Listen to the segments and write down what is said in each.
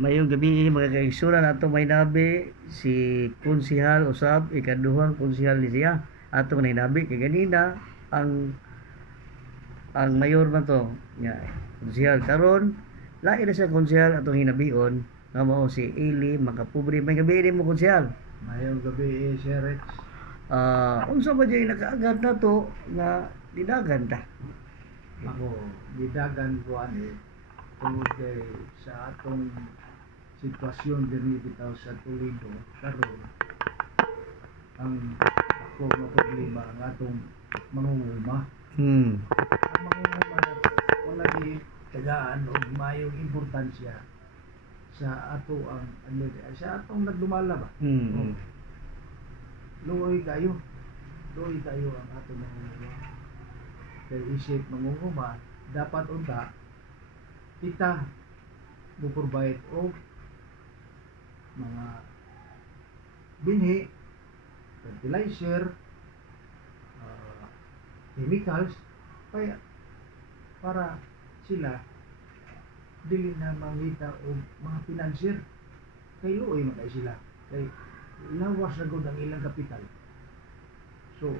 Mayong gabi mga kaigsunan ato may nabi si konsihal usab ikaduhang konsihal ni siya ato may nabi kay ganina ang mayor man to nga konsihal karon lain na siya konsihal atong hinabion nga mao si Eli Makapobre. May gabi din mo konsihal. Mayong gabi, Sir Rex. Unsa ba jay nakaagad na to nga didagan ta? Ako, gidagan ko tungod kay sa atong sitwasyon diri bitaw sa Toledo karon ang ako nga problema ang atong mangunguma. Ang mangunguma na wala ni tagaan og mayong importansya sa ato ang sa atong nagdumala ba. Luoy kayo ang atong mangunguma. Kay isip mangunguma dapat unta kita mo-provide og mga binhi, fertilizer, chemicals para sila dili na mangita og mga financier kay luoy man kay sila kay lawas na gud ang ilang kapital. So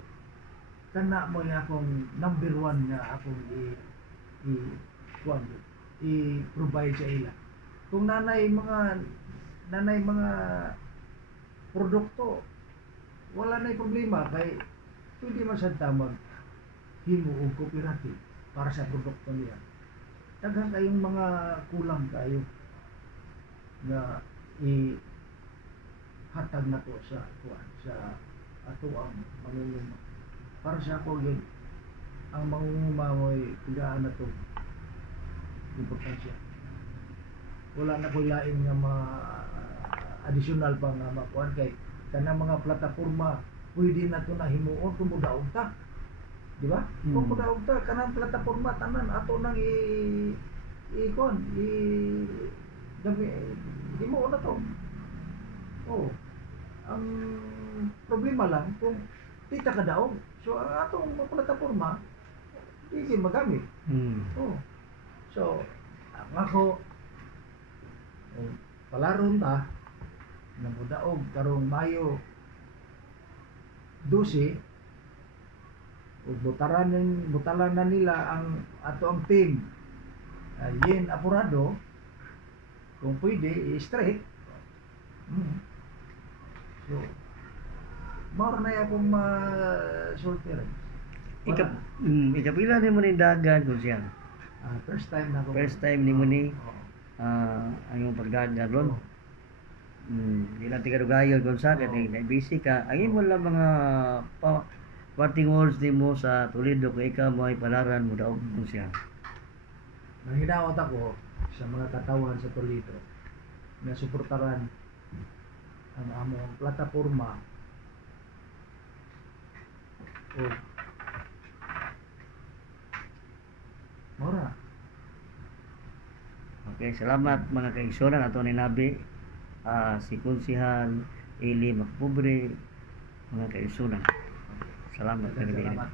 kana mo yung akong number one nga akong i-provide sa ila. Kung nanay mga produkto, wala na problema kay pwede man sad ta maghimo og cooperative para sa produkto niya. Daghan kayong mga kulang kayo na hatag na to sa ato ang mangunguma. Para sa ako yun, ang mangunguma mo'y tigaan na to importansya. Wala na ko'y lain nga additional pa nga makuhan kay kanang mga plataporma pwede na to na himuon kung mudaog ta, di ba? Kung mudaog ta kanang plataporma tanan ato nang himuon na to. Ang problema lang kung kita ka daog. So ang atong plataporma hindi magamit. So ang ako palaron ta namudaog karong Mayo 12 ug butalan na nila ang ato ang team Yen Apurado kung pwede straight. So mao na akong sulti rin. Ikapila ni mo ni dagan konsihal? First time na ako. First time ni mo ni ang iyong pagdagan ron. Di lang tigadugayon kung sa kaya busy ka. Ang imo lang mga parting words ni mo sa Toledo kay ikaw mo ay palaran mo daog konsihal. Nanghinaot ako sa mga katawan sa Toledo na suportaran ang among plataporma o mora. Okay, salamat mga kaigsunan ato ni nabi si konsihal Eli Makapobre mga kaigsunan. Salamat. Salamat.